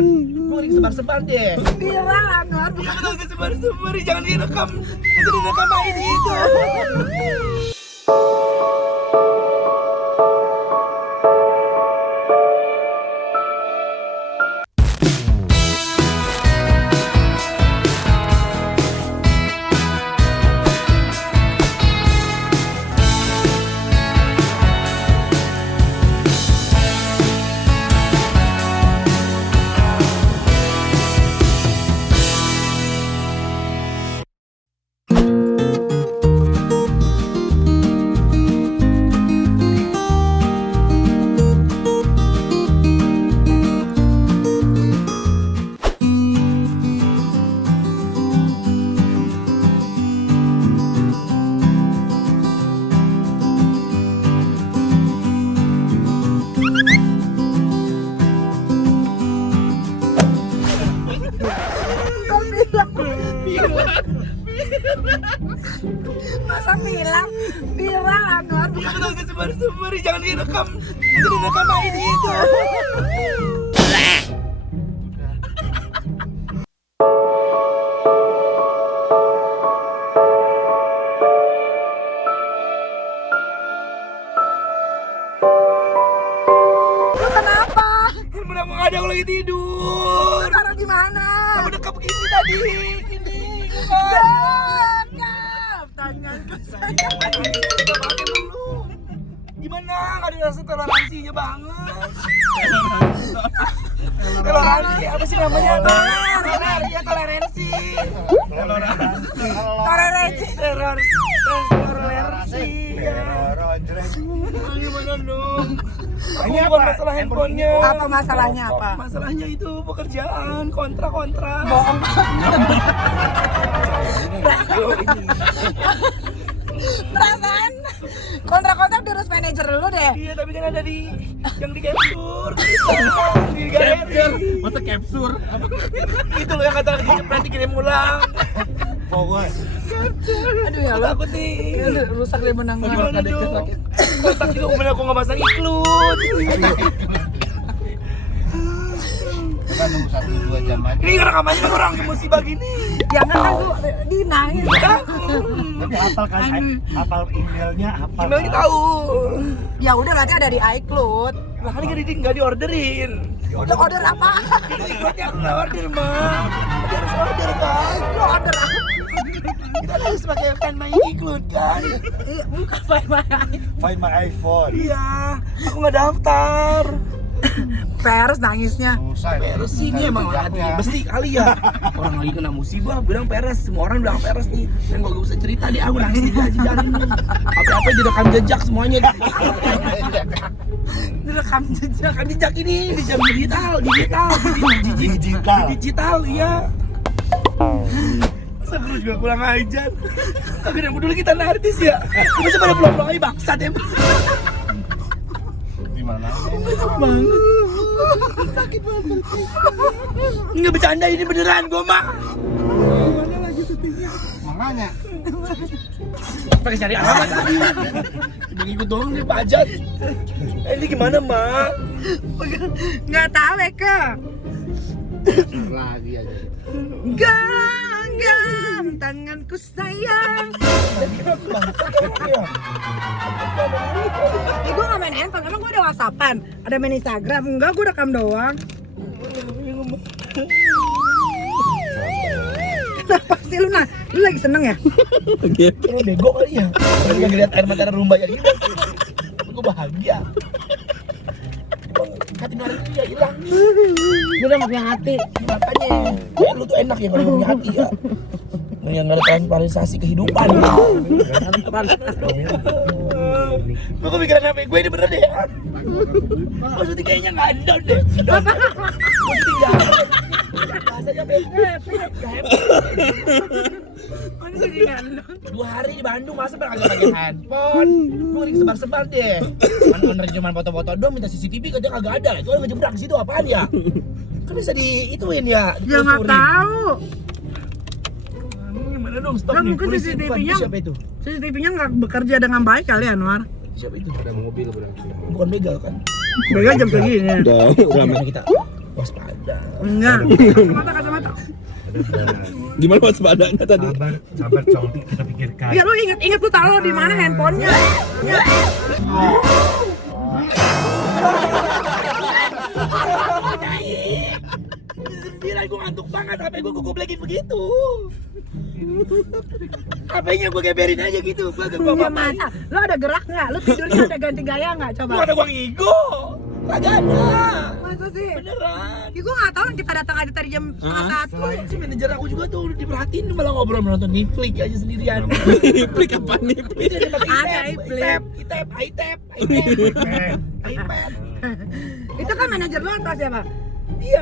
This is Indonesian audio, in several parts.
handphone. Gue lagi sebar-sebar deh. Bilang Anwar. Iya betul, sebar-sebar. Jangan direkam. Itu direkam ID itu. Masa bilang Anwar. Iya betul, sebar-sebar. Jangan direkam. Itu direkam ID itu. Lu kenapa? Handphone aku nggak ada, aku lagi tidur. Taruh di mana? Aku dekat begini tadi. Ini. Dekap tanganku sayang. Coba pakai dulu. Gimana? Nggak ada rasa toleransinya banget. Toleransi apa sih namanya? Toleransi. Toleransi. Gimana dong? Ini apa masalah handphonenya? Apa masalahnya apa? Masalahnya itu pekerjaan kontra. Bohong. Perasaan kontrak-kontrak diurus manajer dulu deh. Iya, tapi kan ada yang di capture. Di galeri. Masa capsur? Itu loh yang kata nanti kirim ulang. Fokus. Aduh ya Aku lo. takut nih. Aduh, rusak deh benang. Gimana dong? Kontak juga kemudian aku nggak pasang iklut. Kita nunggu 1-2 jam aja. Ini rekamannya kan orang musibah gini. Jangan kan lu dinangis. Tapi hafal kan, hafal emailnya, hafal. Gimana kita tahu? Ya udah nanti ada di iCloud. Lah kan nggak diorderin. Lo order apa? Itu iklutnya aku nggak order mah. Dia harus order kan. Lo order apa? Kita harus pakai Find My iklut kan. Bukan bye-bye. Find my iPhone. Iya, aku nggak daftar. Pers nangisnya. Susah. Peres ini emang hati besi kali ya. Orang lagi kena musibah bilang peres, semua orang bilang peres nih. Dan gak usah cerita deh, aku nangis aja jangan. Apa-apa direkam jejak semuanya. Direkam jejak. Rekam jejak ini di jam digital, iya. Masa perlu juga kurang ajar. Tapi yang peduli kita artis ya. Masa pada pulang-pulang aja bangsat ya. Gimana? Banget. Sakit banget. Nggak bercanda ini beneran gua mah. Gimana lagi syutingnya? Makanya. Pakai cari alamat tadi. Mengikut doang nih pajak. Ini gimana mak? Nggak tahu Eka. Lagi aja. Genggam tanganku sayang. Gue gak main handphone, emang gue udah whatsappan. Ada main Instagram, enggak gue rekam doang. Kenapa sih lu nah? Lu lagi seneng ya? Ini bego kali ya. Lagi ngeliat air mata rumba ya gitu. Gue bahagia. Emang hati nurani dia hilang. Gue udah gak punya hati. Makanya lu tuh enak ya kalau punya hati ya. Yang nggak ada transparansi kehidupan. Lu kepikiran HP gue ini bener deh. Maksudnya kayaknya nggak ada deh. Maksudnya nggak. Bahasanya happy. Mana jadi ngandung? 2 hari di Bandung masa kagak pakai handphone. Lu lagi sebar-sebar deh. Owner cuma foto-foto doang, minta CCTV katanya kagak ada. Itu orang ngejebrak di situ apaan ya? Kan bisa diituin ya. Ya nggak tahu. Gimana dong? Stop Nah, nih. mungkin Polisi CCTV-nya bukan. Siapa itu? CCTV-nya nggak bekerja dengan baik kali Anwar. Siapa itu? Ada mobil bilang. Bukan begal kan? Begal jam segini. Udah Gimana kita? waspada. Enggak. Kacamata. Gimana waspadanya tadi? Sabar Cong, kita pikirkan. Ya lu inget lu taruh di mana handphonenya. Ya. Sembilan gue ngantuk banget, HP gue goblekin begitu. HP-nya gue geberin aja gitu, gue Ya apa-apa. masa? Lu ada gerak nggak? Lu tidurnya ada ganti gaya nggak? Coba. Lu ada uang ego, kagak ada. Masa sih? Beneran. Ya gue nggak tahu kita datang aja tadi jam setengah satu. Si manajer aku juga tuh diperhatiin malah ngobrol menonton Netflix aja sendirian. Plik apa nih? Plik. Dia pakai Ada iPad. Itu kan manajer lu atau siapa? Iya.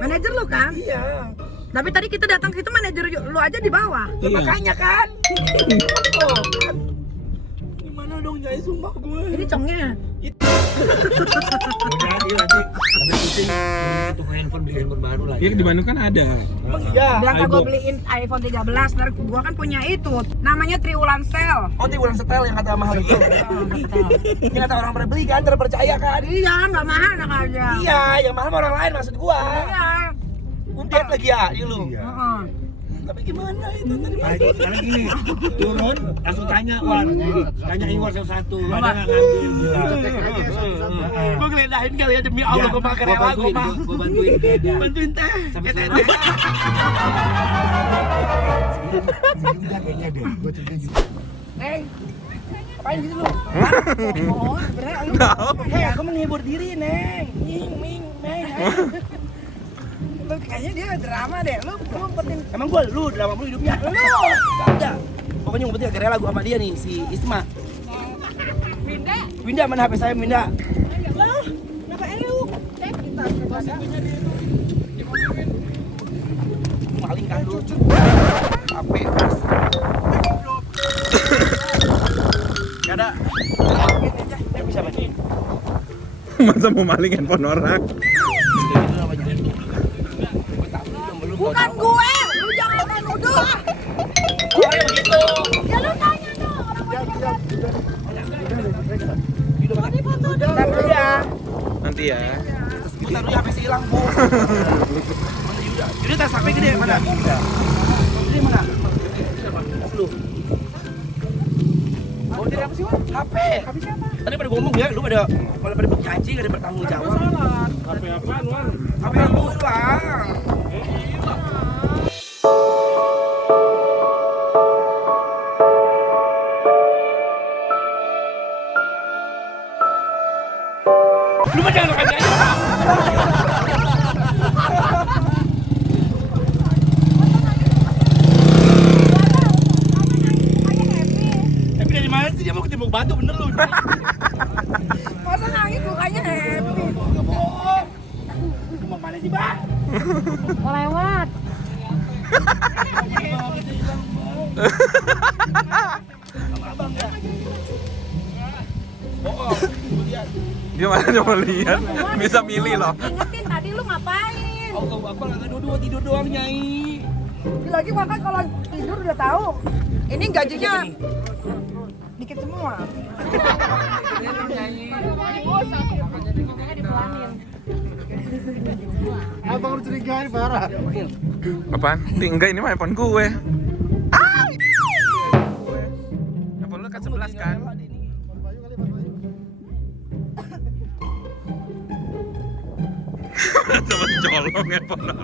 Manajer lu kan? Iya. Tapi tadi kita datang ke situ manajer lu aja di bawah. Ya, Iya. makanya kan. Oh, kan. Gimana dong Jai, sumpah gue. Ini congnya. Udah dia nanti sampai pusing untuk handphone, beli handphone baru lagi. Ya di Bandung kan ada. Emang iya. Bilang gue iPhone. beliin iPhone 13, ntar gue kan punya itu. Namanya triwulan sale. Oh, ulang setel yang kata mahal itu. Yang kata orang pada beli kan, terpercaya kan. Iya, nggak mahal enak aja. Iya, yang mahal sama orang lain maksud gua. Iya. Untet lagi ya, lu. Iya. Heeh. Tapi gimana itu tadi? Nah, itu sekarang gini, turun langsung tanya Wan, tanya Iwan satu-satu, ada nggak ngambil? Gua ngeledahin kali ya demi Allah, gua makan rela, gua mah. Gua bantuin beda. Bantuin teh. Sampai Teh. sekarang. Segini kayaknya deh, gua coba juga. Neng. Ngapain gitu lu? Oh, sebenarnya lu. Hei, aku menghibur diri, Neng. Ming, Neng. Lu kayaknya dia drama deh. Lu penting. Emang gua lu drama mulu hidupnya. Lu. Enggak ada. Pokoknya yang penting agak rela gua sama dia nih, si Isma. Winda mana HP saya, Winda? Lah, kenapa lu? Maling kan lu. HP tas. Gak ada. Ya bisa mati. Masa mau maling handphone orang? Bukan gue. Lu jangan nuduh. Oh, ya begitu. Ya lu tanya dong orang Bentar dulu ya. Nanti ya. Bentar dulu ya, HP saya hilang, Bu. Mana Yuda? Yuda tas HP gede mana? Gede mana? Lu. Oh, dia apa sih, Wan? HP. HP siapa? Tadi pada ngomong ya, lu pada berjanji gak ada bertanggung jawab. HP apaan, Wan? HP lu lah. Lu mah jangan makan aja. Tapi dari mana sih dia mau ketemu batu bener lu? Masa nangis mukanya happy. Enggak bohong. Mau mana sih, Bang? Mau lewat. Abang ya. Bohong. Lu lihat. Dia mana mau lihat? Bisa milih loh. Ingetin tadi lu ngapain? Allah Akbar, enggak dua tidur doang, Nyai. Lagi makan kalau tidur udah tahu. Ini gajinya dikit semua. Abang lu curigain parah. Apaan? Enggak, ini mah handphone gue. Ah! Handphone lu kan 11 kan? Sama colong handphone orang.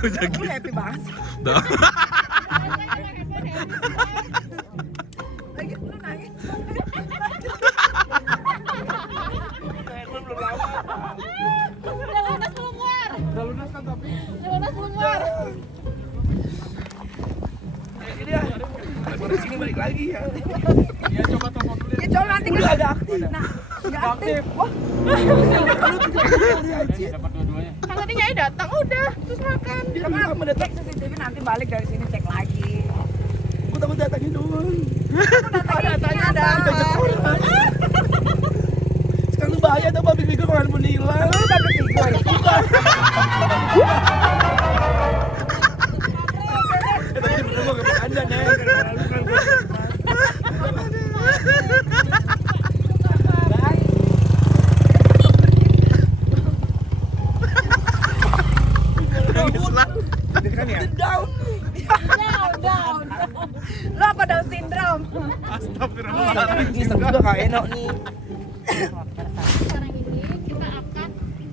Udah Lu gitu. happy banget. Dah. Lagi lu nangis. Ini ya. Dari sini balik lagi ya. Ya coba nanti Udah kita- agak aktif. Nah, nggak aktif. Wah, Kan tadi Nyai datang udah terus makan. Dia bilang kamu datang. cek CCTV nanti balik dari sini cek lagi. Aku takut datangin doang. Datanya ada. Sekarang lu bahaya tuh public figure kalau handphone hilang. Lu public figure. Bukan. Tapi bener gua gak bercanda, Neng. Ini serem juga Kak Eno nih. Sekarang ini kita akan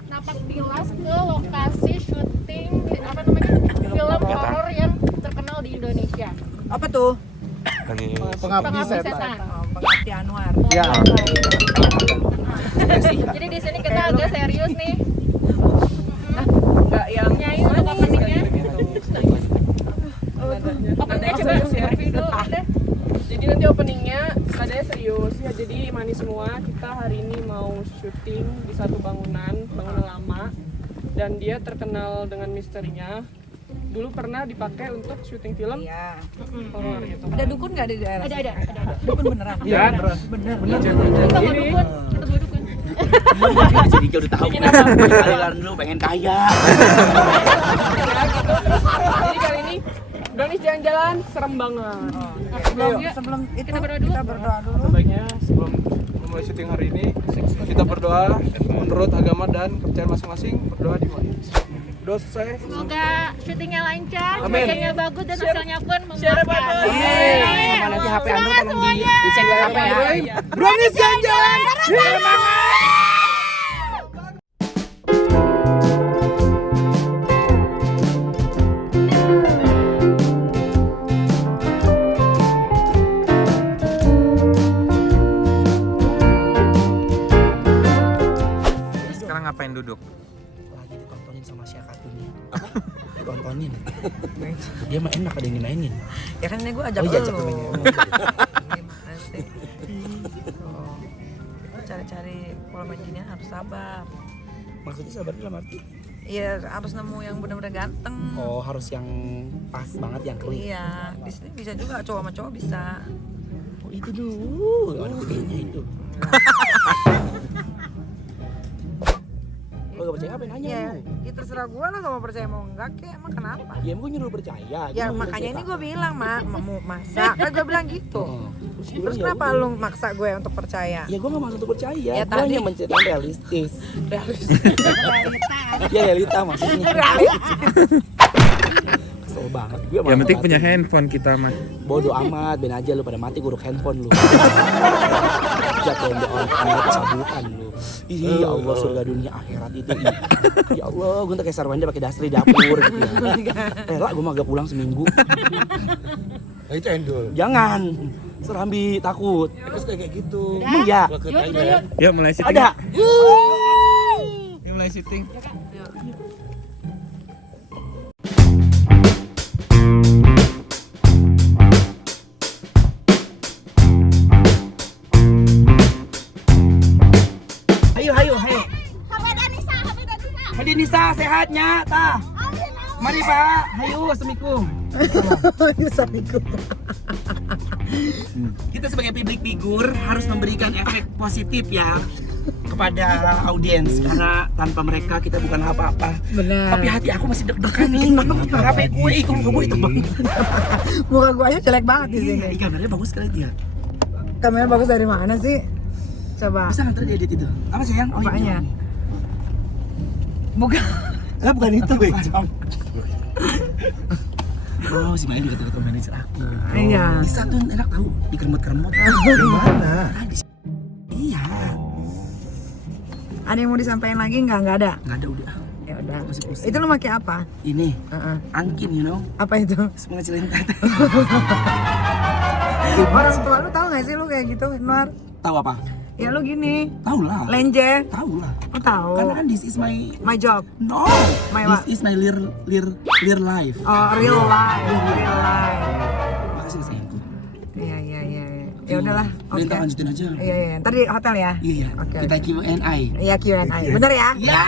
napak tilas ke lokasi syuting apa namanya film horor yang terkenal di Indonesia. Apa tuh? Lagi Pengabdi Setan. Pengabdi Anwar. Ya. Jadi di sini kita agak serius nih. Enggak yang Nyai untuk openingnya. Openingnya coba review dulu deh. Jadi nanti openingnya adanya serius ya, jadi manis semua. Kita hari ini mau syuting di satu bangunan lama, dan dia terkenal dengan misterinya. Dulu pernah dipakai untuk syuting film Iya. horor gitu. Ada dukun nggak di daerah? Ada. Dukun beneran. Iya, Bener. Kita mau dukun. Jadi dia udah tahu. Aliran lu pengen kaya. Jadi kali ini Brownies jalan-jalan serem banget. Sebelum itu Kita berdoa dulu. kita berdoa dulu. Sebaiknya sebelum memulai syuting hari ini kita berdoa menurut agama dan kepercayaan masing-masing. Berdoa dimulai. Doa selesai. Semoga syutingnya lancar, Amin. kerjanya bagus dan hasilnya pun Share memuaskan. button. Sama nanti HP Anda tolong dicek HP ya. Brownies jalan-jalan. sekarang ngapain duduk? Lagi ditontonin sama siakatunya. Ditontonin. Dia mah enak ada yang dimainin. Ya kan ini gue ajak Oh iya, lu. ajak lu main. Gimana sih? Tuh. Cari-cari pola main gini harus sabar. Maksudnya sabar dalam arti? Iya harus nemu yang benar-benar ganteng. Oh harus yang pas banget yang klik. Iya, di sini bisa juga cowok sama cowok bisa. Oh itu dulu. Ada gedenya itu. Lo gak percaya apa yang nanya Iya, lu? ya terserah gue lah kalau percaya mau enggak kek, emang kenapa? Ya emang gue nyuruh percaya. Ya makanya ini gue bilang mau masa, kan gue bilang gitu. Terus ya kenapa lu maksa gue untuk percaya? Ya gue gak maksud untuk percaya. Ya, Gue tadi. hanya menceritakan realistis. Ya realita maksudnya. Kesel banget. Gue Yang penting punya handphone kita mah. Bodoh amat, ben aja lu pada mati guruk handphone lu. Jatuh di orang kesabukan lu. Ih, ya Allah surga dunia akhirat itu. Ya Allah, gue ntar kayak Sarwanda pakai dasar di dapur gitu ya. Rela gue mah agak pulang seminggu. Nah, itu endul. Jangan. Serambi takut. Terus kayak gitu. Emang ya? Leket Yuk, aja. yuk. Yuk mulai syuting. Ada. Yuk mulai syuting. Ayo. Hadi Nisa sehatnya, tah. Mari Pak, ayo assalamualaikum. Assalamualaikum. Kita sebagai public figure harus memberikan efek positif ya kepada audiens karena tanpa mereka kita bukan apa-apa. Benar. Tapi hati aku masih deg-degan nih. HP gue, kalau gue itu bang. Muka gue aja jelek banget di sini. Iya, kameranya bagus sekali dia. Kamera bagus dari mana sih? Coba. Bisa nganter diedit itu. Apa sayang? Oh, Apanya? Bukan. Bukan itu, Bang. Oh, si Maya dikata-kata manajer aku. Iya. Bisa tuh enak tahu, dikeremut-keremut. Gimana? Iya. Ada yang mau disampaikan lagi nggak? Nggak ada. Nggak ada udah. Ya udah. Masih pusing. Itu lu pakai apa? Ini Heeh. angkin, you know. Apa itu? Mengecilin tete. Orang tua lu tahu nggak sih lu kayak gitu, Noir? Tahu apa? Ya lu gini, Tahu lah. lenje. Tahu lah. Lu tahu. Karena kan this is my My job. no. My This what? is my real life. Oh, real life. Real life. Makasih sayangku. Iya. Ya udahlah. Oke. Ntar lanjutin aja. Iya. Ntar di hotel ya. Iya. Oke. Kita Q&A. Iya Q&A. Bener ya? Ya.